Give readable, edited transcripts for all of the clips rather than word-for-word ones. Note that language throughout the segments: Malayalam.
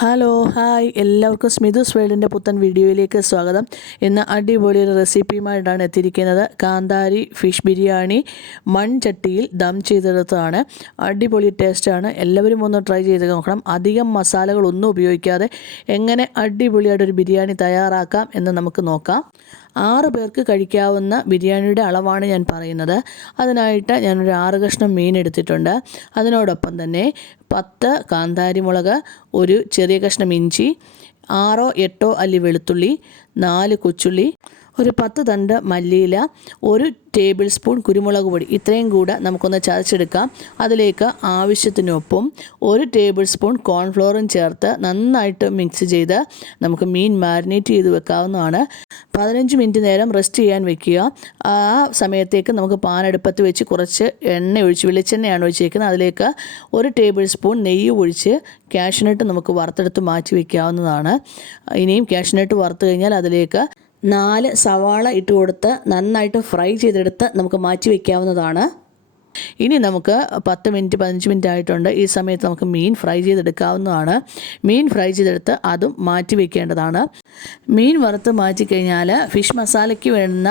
ഹലോ ഹായ് എല്ലാവർക്കും സ്മിതുസ് വേൾഡിൻ്റെ പുത്തൻ വീഡിയോയിലേക്ക് സ്വാഗതം. ഇന്ന് അടിപൊളി ഒരു റെസിപ്പിയുമായിട്ടാണ് എത്തിയിരിക്കുന്നത്. കാന്താരി ഫിഷ് ബിരിയാണി മൺചട്ടിയിൽ ദം ചെയ്തെടുത്തതാണ്. അടിപൊളി ടേസ്റ്റാണ്. എല്ലാവരും ഒന്ന് ട്രൈ ചെയ്ത് നോക്കണം. അധികം മസാലകളൊന്നും ഉപയോഗിക്കാതെ എങ്ങനെ അടിപൊളിയായിട്ടൊരു ബിരിയാണി തയ്യാറാക്കാം എന്ന് നമുക്ക് നോക്കാം. 6 പേർക്ക് കഴിക്കാവുന്ന ബിരിയാണിയുടെ അളവാണ് ഞാൻ പറയുന്നത്. അതിനായിട്ട് ഞാനൊരു 6 കഷ്ണം മീൻ എടുത്തിട്ടുണ്ട്. അതിനോടൊപ്പം തന്നെ 10 കാന്താരി മുളക്, ഒരു ചെറിയ കഷ്ണം ഇഞ്ചി, 6 8 അല്ലി വെളുത്തുള്ളി, 4 കൊച്ചുള്ളി, ഒരു 10 തണ്ട് മല്ലിയില, 1 ടേബിൾ സ്പൂൺ കുരുമുളക് പൊടി. ഇത്രയും കൂടെ നമുക്കൊന്ന് ചതച്ചെടുക്കാം. അതിലേക്ക് ആവശ്യത്തിനൊപ്പം 1 ടേബിൾ സ്പൂൺ കോൺഫ്ലോറും ചേർത്ത് നന്നായിട്ട് മിക്സ് ചെയ്ത് നമുക്ക് മീൻ മാരിനേറ്റ് ചെയ്ത് വെക്കാവുന്നതാണ്. 15 മിനിറ്റ് നേരം റെസ്റ്റ് ചെയ്യാൻ വെക്കുക. ആ സമയത്തേക്ക് നമുക്ക് പാൻ അടുപ്പത്ത് വെച്ച് കുറച്ച് എണ്ണ ഒഴിച്ച്, വെളിച്ചെണ്ണയാണ് ഒഴിച്ചേക്കുന്നത്, അതിലേക്ക് 1 ടേബിൾ സ്പൂൺ നെയ്യ് ഒഴിച്ച് കാഷ്നട്ട് നമുക്ക് വറുത്തെടുത്ത് മാറ്റി വയ്ക്കാവുന്നതാണ്. ഇനിയും കാഷ്നട്ട് വറുത്ത് കഴിഞ്ഞാൽ അതിലേക്ക് 4 സവാള ഇട്ട് കൊടുത്ത് നന്നായിട്ട് ഫ്രൈ ചെയ്തെടുത്ത് നമുക്ക് മാറ്റി വയ്ക്കാവുന്നതാണ്. ഇനി നമുക്ക് 10 മിനിറ്റ് 15 മിനിറ്റ് ആയിട്ടുണ്ട്. ഈ സമയത്ത് നമുക്ക് മീൻ ഫ്രൈ ചെയ്തെടുക്കാവുന്നതാണ്. മീൻ ഫ്രൈ ചെയ്തെടുത്ത് അതും മാറ്റി വയ്ക്കേണ്ടതാണ്. മീൻ വറുത്ത് മാറ്റിക്കഴിഞ്ഞാൽ ഫിഷ് മസാലയ്ക്ക് വേണ്ട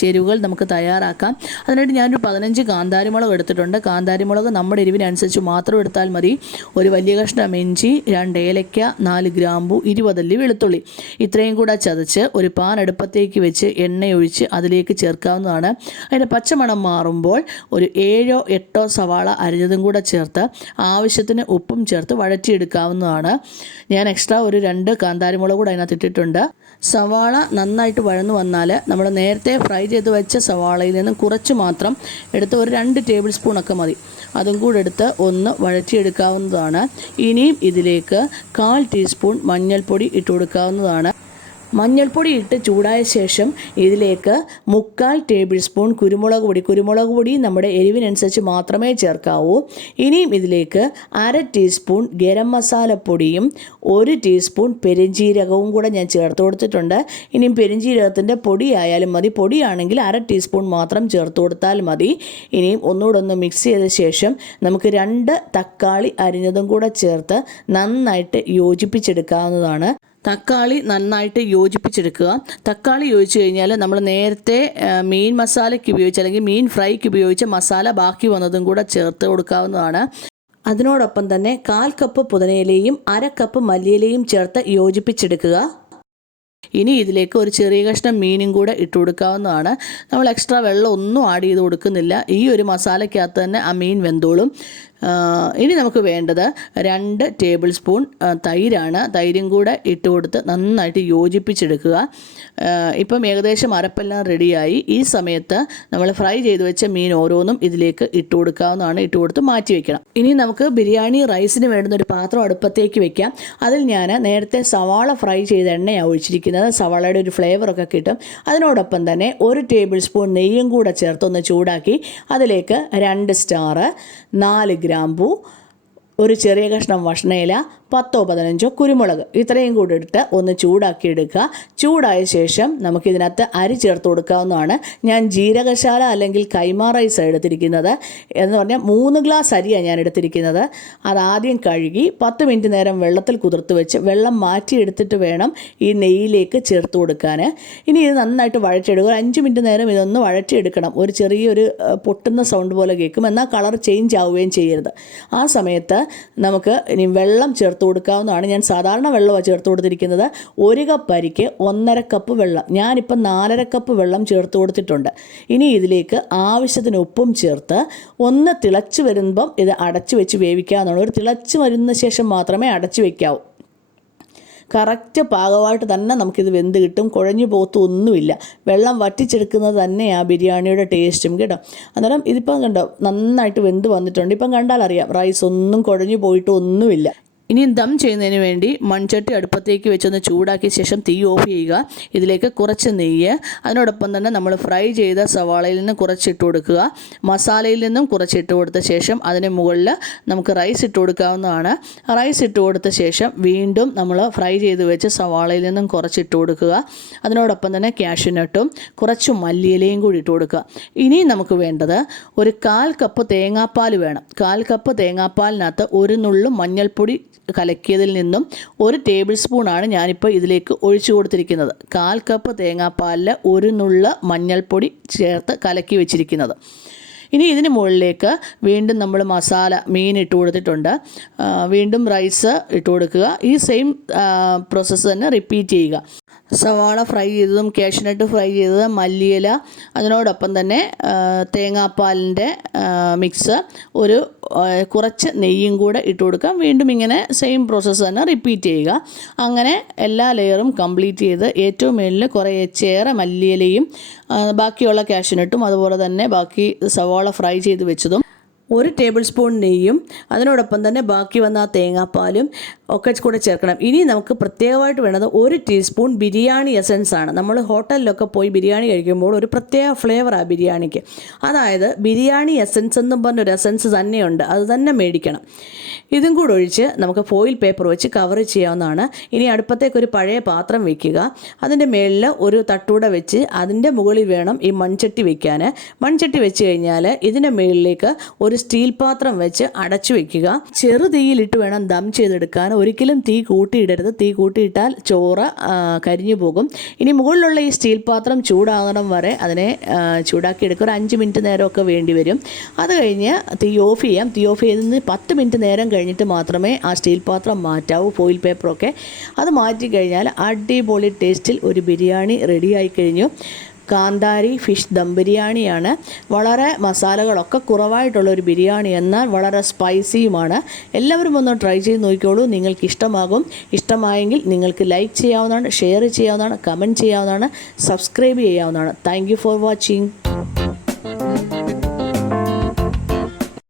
ചേരുവകൾ നമുക്ക് തയ്യാറാക്കാം. അതിനായിട്ട് ഞാനൊരു 15 കാന്താരിമുളക് എടുത്തിട്ടുണ്ട്. കാന്താരിമുളക് നമ്മുടെ എരിവിനനുസരിച്ച് മാത്രം എടുത്താൽ മതി. ഒരു വലിയ കഷ്ണം ഇഞ്ചി, 2 ഏലയ്ക്ക, 4 ഗ്രാമ്പു, 20 അല്ലി വെളുത്തുള്ളി, ഇത്രയും കൂടെ ചതച്ച് ഒരു പാൻ അടുപ്പത്തേക്ക് വെച്ച് എണ്ണയൊഴിച്ച് അതിലേക്ക് ചേർക്കാവുന്നതാണ്. അതിൻ്റെ പച്ചമണം മാറുമ്പോൾ ഒരു 7 8 സവാള അരിഞ്ഞതും കൂടെ ചേർത്ത് ആവശ്യത്തിന് ഉപ്പും ചേർത്ത് വഴറ്റിയെടുക്കാവുന്നതാണ്. ഞാൻ എക്സ്ട്രാ ഒരു 2 കാന്താരിമുളക് കൂടെ അതിനകത്ത് ഇട്ടിട്ടുണ്ട്. സവാള നന്നായിട്ട് വഴന്നു വന്നാൽ നമ്മൾ നേരത്തെ ഫ്രൈ ചെയ്ത് വെച്ച സവാളയിൽ നിന്നും കുറച്ച് മാത്രം എടുത്ത് ഒരു 2 ടേബിൾ സ്പൂണൊക്കെ മതി, അതും കൂടെ എടുത്ത് ഒന്ന് വഴറ്റിയെടുക്കാവുന്നതാണ്. ഇനിയും ഇതിലേക്ക് 1/4 ടീസ്പൂൺ മഞ്ഞൾപ്പൊടി ഇട്ട് കൊടുക്കാവുന്നതാണ്. മഞ്ഞൾപ്പൊടി ഇട്ട് ചൂടായ ശേഷം ഇതിലേക്ക് 3/4 ടേബിൾ സ്പൂൺ കുരുമുളക് പൊടി നമ്മുടെ എരിവിനനുസരിച്ച് മാത്രമേ ചേർക്കാവൂ. ഇനിയും ഇതിലേക്ക് 1/2 ടീസ്പൂൺ ഗരം മസാലപ്പൊടിയും 1 ടീസ്പൂൺ പെരുംജീരകവും കൂടെ ഞാൻ ചേർത്ത് കൊടുത്തിട്ടുണ്ട്. ഇനിയും പെരുംജീരകത്തിൻ്റെ പൊടിയായാലും മതി, പൊടിയാണെങ്കിൽ 1/2 ടീസ്പൂൺ മാത്രം ചേർത്ത് കൊടുത്താൽ മതി. ഇനിയും ഒന്നുകൂടെ ഒന്ന് മിക്സ് ചെയ്ത ശേഷം നമുക്ക് 2 തക്കാളി അരിഞ്ഞതും കൂടെ ചേർത്ത് നന്നായിട്ട് യോജിപ്പിച്ചെടുക്കാവുന്നതാണ്. തക്കാളി നന്നായിട്ട് യോജിപ്പിച്ചെടുക്കുക. തക്കാളി യോജിച്ച് കഴിഞ്ഞാൽ നമ്മൾ നേരത്തെ മീൻ മസാലയ്ക്ക് ഉപയോഗിച്ച് അല്ലെങ്കിൽ മീൻ ഫ്രൈക്ക് ഉപയോഗിച്ച മസാല ബാക്കി വന്നതും കൂടെ ചേർത്ത് കൊടുക്കാവുന്നതാണ്. അതിനോടൊപ്പം തന്നെ 1/4 കപ്പ് പുതിനയിലയും 1/2 കപ്പ് മല്ലിയിലയും ചേർത്ത് യോജിപ്പിച്ചെടുക്കുക. ഇനി ഇതിലേക്ക് ഒരു ചെറിയ കഷ്ണം മീനും കൂടെ ഇട്ട് കൊടുക്കാവുന്നതാണ്. നമ്മൾ എക്സ്ട്രാ വെള്ളം ഒന്നും ആഡ് ചെയ്ത് കൊടുക്കുന്നില്ല. ഈ ഒരു മസാലയ്ക്കകത്ത് തന്നെ ആ മീൻ വെന്തോളും. ഇനി നമുക്ക് വേണ്ടത് 2 ടേബിൾ സ്പൂൺ തൈരാണ്. തൈരും കൂടെ ഇട്ട് കൊടുത്ത് നന്നായിട്ട് യോജിപ്പിച്ചെടുക്കുക. ഇപ്പം ഏകദേശം അരപ്പെല്ലാം റെഡിയായി. ഈ സമയത്ത് നമ്മൾ ഫ്രൈ ചെയ്ത് വെച്ച മീൻ ഓരോന്നും ഇതിലേക്ക് ഇട്ട് കൊടുക്കാവുന്നതാണ്. ഇട്ട് കൊടുത്ത് മാറ്റി വയ്ക്കണം. ഇനി നമുക്ക് ബിരിയാണി റൈസിന് വേണ്ടുന്ന ഒരു പാത്രം അടുപ്പത്തേക്ക് വെക്കാം. അതിൽ ഞാൻ നേരത്തെ സവാള ഫ്രൈ ചെയ്ത എണ്ണയാണ് ഒഴിച്ചിരിക്കുന്നത്. സവാളയുടെ ഒരു ഫ്ലേവറൊക്കെ കിട്ടും. അതിനോടൊപ്പം തന്നെ 1 ടേബിൾ സ്പൂൺ നെയ്യും കൂടെ ചേർത്തൊന്ന് ചൂടാക്കി അതിലേക്ക് 2 സ്റ്റാർ, 4 ഗ്രാമ്പു, ഒരു ചെറിയ കഷ്ണം വഷണയില, 10 15 കുരുമുളക്, ഇത്രയും കൂടി ഇട്ട് ഒന്ന് ചൂടാക്കി എടുക്കുക. ചൂടായ ശേഷം നമുക്കിതിനകത്ത് അരി ചേർത്ത് കൊടുക്കാവുന്നതാണ്. ഞാൻ ജീരകശാല അല്ലെങ്കിൽ കൈമ റൈസ് എടുത്തിരിക്കുന്നത്. എന്ന് പറഞ്ഞാൽ 3 ഗ്ലാസ് അരിയാണ് ഞാൻ എടുത്തിരിക്കുന്നത്. അതാദ്യം കഴുകി 10 മിനിറ്റ് നേരം വെള്ളത്തിൽ കുതിർത്ത് വെച്ച് വെള്ളം മാറ്റിയെടുത്തിട്ട് വേണം ഈ നെയ്യിലേക്ക് ചേർത്ത് കൊടുക്കാൻ. ഇനി ഇത് നന്നായിട്ട് വഴറ്റിയെടുക്കുക. 5 മിനിറ്റ് നേരം ഇതൊന്ന് വഴറ്റിയെടുക്കണം. ഒരു ചെറിയൊരു പൊട്ടുന്ന സൗണ്ട് പോലെ കേൾക്കും, എന്നാൽ കളർ ചേഞ്ച് ആവുകയും ചെയ്യരുത്. ആ സമയത്ത് നമുക്ക് ഇനി വെള്ളം ചേർത്ത് കൊടുക്കാവുന്നതാണ്. ഞാൻ സാധാരണ വെള്ളമാണ് ചേർത്ത് കൊടുത്തിരിക്കുന്നത്. 1 കപ്പ് അരിക്ക് 1.5 കപ്പ് വെള്ളം, ഞാനിപ്പം 4.5 കപ്പ് വെള്ളം ചേർത്ത് കൊടുത്തിട്ടുണ്ട്. ഇനി ഇതിലേക്ക് ആവശ്യത്തിന് ഉപ്പും ചേർത്ത് ഒന്ന് തിളച്ച് വരുമ്പം ഇത് അടച്ചു വെച്ച് വേവിക്കാവുന്നതാണ്. ഒരു തിളച്ച് വരുന്ന ശേഷം മാത്രമേ അടച്ചു വയ്ക്കാവൂ. കറക്റ്റ് പാകമായിട്ട് തന്നെ നമുക്കിത് വെന്ത് കിട്ടും. കുഴഞ്ഞു പോകത്തൊന്നുമില്ല. വെള്ളം വറ്റിച്ചെടുക്കുന്നത് തന്നെയാണ് ബിരിയാണിയുടെ ടേസ്റ്റും കേട്ടോ. അന്നേരം ഇതിപ്പം കണ്ടോ നന്നായിട്ട് വെന്ത് വന്നിട്ടുണ്ട്. ഇപ്പം കണ്ടാലറിയാം റൈസ് ഒന്നും കുഴഞ്ഞു പോയിട്ട് ഒന്നുമില്ല. ഇനി ദം ചെയ്യുന്നതിന് വേണ്ടി മൺചട്ടി അടുപ്പത്തേക്ക് വെച്ചൊന്ന് ചൂടാക്കിയ ശേഷം തീ ഓഫ് ചെയ്യുക. ഇതിലേക്ക് കുറച്ച് നെയ്യ്, അതിനോടൊപ്പം തന്നെ നമ്മൾ ഫ്രൈ ചെയ്ത സവാളയിൽ നിന്ന് കുറച്ചിട്ട് കൊടുക്കുക. മസാലയിൽ നിന്നും കുറച്ചിട്ട് കൊടുത്ത ശേഷം അതിന് മുകളിൽ നമുക്ക് റൈസ് ഇട്ട് കൊടുക്കാവുന്നതാണ്. റൈസ് ഇട്ട് കൊടുത്ത ശേഷം വീണ്ടും നമ്മൾ ഫ്രൈ ചെയ്ത് വെച്ച് സവാളയിൽ നിന്നും കുറച്ചിട്ട് കൊടുക്കുക. അതിനോടൊപ്പം തന്നെ കാഷ്യൂനട്ടും കുറച്ച് മല്ലിയിലയും കൂടി ഇട്ട് കൊടുക്കുക. ഇനി നമുക്ക് വേണ്ടത് ഒരു 1/4 കപ്പ് തേങ്ങാപ്പാൽ വേണം. 1/4 കപ്പ് തേങ്ങാപ്പാലിനകത്ത് 1 നുള്ളു മഞ്ഞൾപ്പൊടി കലക്കിയതിൽ നിന്നും 1 ടേബിൾ സ്പൂണാണ് ഞാനിപ്പോൾ ഇതിലേക്ക് ഒഴിച്ചു കൊടുത്തിരിക്കുന്നത്. 1/4 കപ്പ് തേങ്ങാപ്പാലിൽ 1 നുള്ള് മഞ്ഞൾപ്പൊടി ചേർത്ത് കലക്കി വെച്ചിരിക്കുന്നത്. ഇനി ഇതിന് മുകളിലേക്ക് വീണ്ടും നമ്മൾ മസാല മീൻ ഇട്ട് കൊടുത്തിട്ടുണ്ട്. വീണ്ടും റൈസ് ഇട്ട് കൊടുക്കുക. ഈ സെയിം പ്രോസസ്സ് തന്നെ റിപ്പീറ്റ് ചെയ്യുക. സവാള ഫ്രൈ ചെയ്തതും കാഷ്നട്ട് ഫ്രൈ ചെയ്തതും മല്ലിയില, അതിനോടൊപ്പം തന്നെ തേങ്ങാപ്പാലിൻ്റെ മിക്സ്, കുറച്ച് നെയ്യും കൂടെ ഇട്ട് കൊടുക്കാം. വീണ്ടും ഇങ്ങനെ സെയിം പ്രോസസ്സ് തന്നെ റിപ്പീറ്റ് ചെയ്യുക. അങ്ങനെ എല്ലാ ലെയറും കംപ്ലീറ്റ് ചെയ്ത് ഏറ്റവും മേളിൽ കുറേയേറെ മല്ലിയിലയും ബാക്കിയുള്ള കാഷ്നട്ടും അതുപോലെ തന്നെ ബാക്കി സവാള ഫ്രൈ ചെയ്ത് വെച്ചതും 1 ടേബിൾ സ്പൂൺ നെയ്യും അതിനോടൊപ്പം തന്നെ ബാക്കി വന്ന പാലും ഒക്കെ കൂടെ ചേർക്കണം. ഇനി നമുക്ക് പ്രത്യേകമായിട്ട് വേണ്ടത് 1 ടീസ്പൂൺ ബിരിയാണി എസൻസ് ആണ്. നമ്മൾ ഹോട്ടലിലൊക്കെ പോയി ബിരിയാണി കഴിക്കുമ്പോൾ ഒരു പ്രത്യേക ഫ്ലേവറാണ് ബിരിയാണിക്ക്. അതായത് ബിരിയാണി എസൻസ് എന്നും പറഞ്ഞൊരു എസൻസ് തന്നെയുണ്ട്, അത് തന്നെ മേടിക്കണം. ഇതും കൂടെ ഒഴിച്ച് നമുക്ക് ഫോയിൽ പേപ്പർ വെച്ച് കവർ ചെയ്യാവുന്നതാണ്. ഇനി അടുപ്പത്തേക്ക് ഒരു പഴയ പാത്രം വെക്കുക. അതിൻ്റെ മേളിൽ ഒരു തട്ടൂടെ വെച്ച് അതിൻ്റെ മുകളിൽ വേണം ഈ മൺചട്ടി വെക്കാൻ. മൺചട്ടി വെച്ച് കഴിഞ്ഞാൽ ഇതിൻ്റെ മുകളിലേക്ക് ഒരു സ്റ്റീൽ പാത്രം വെച്ച് അടച്ചു വെക്കുക. ചെറു തീയിലിട്ട് വേണം ദം ചെയ്തെടുക്കാൻ. ഒരിക്കലും തീ കൂട്ടിയിടരുത്. തീ കൂട്ടിയിട്ടാൽ ചോറ് കരിഞ്ഞു പോകും. ഇനി മുകളിലുള്ള ഈ സ്റ്റീൽ പാത്രം ചൂടാകണം വരെ അതിനെ ചൂടാക്കി എടുക്കുക. ഒരു 5 മിനിറ്റ് നേരമൊക്കെ വേണ്ടി വരും. അത് കഴിഞ്ഞ് തീ ഓഫ് ചെയ്യാം. തീ ഓഫ് ചെയ്ത് 10 മിനിറ്റ് നേരം കഴിഞ്ഞിട്ട് മാത്രമേ ആ സ്റ്റീൽ പാത്രം മാറ്റാവൂ, ഫോയിൽ പേപ്പറൊക്കെ. അത് മാറ്റി കഴിഞ്ഞാൽ അടിപൊളി ടേസ്റ്റിൽ ഒരു ബിരിയാണി റെഡിയായി കഴിഞ്ഞു. കാന്താരി ഫിഷ് ദം ബിരിയാണിയാണ്. വളരെ മസാലകളൊക്കെ കുറവായിട്ടുള്ള ഒരു ബിരിയാണി, എന്നാൽ വളരെ സ്പൈസിയുമാണ്. എല്ലാവരും ഒന്ന് ട്രൈ ചെയ്ത് നോക്കിക്കോളൂ. നിങ്ങൾക്ക് ഇഷ്ടമാകും. ഇഷ്ടമായെങ്കിൽ നിങ്ങൾക്ക് ലൈക്ക് ചെയ്യാവുന്നതാണ്, ഷെയർ ചെയ്യാവുന്നതാണ്, കമൻറ്റ് ചെയ്യാവുന്നതാണ്, സബ്സ്ക്രൈബ് ചെയ്യാവുന്നതാണ്. Thank you for watching.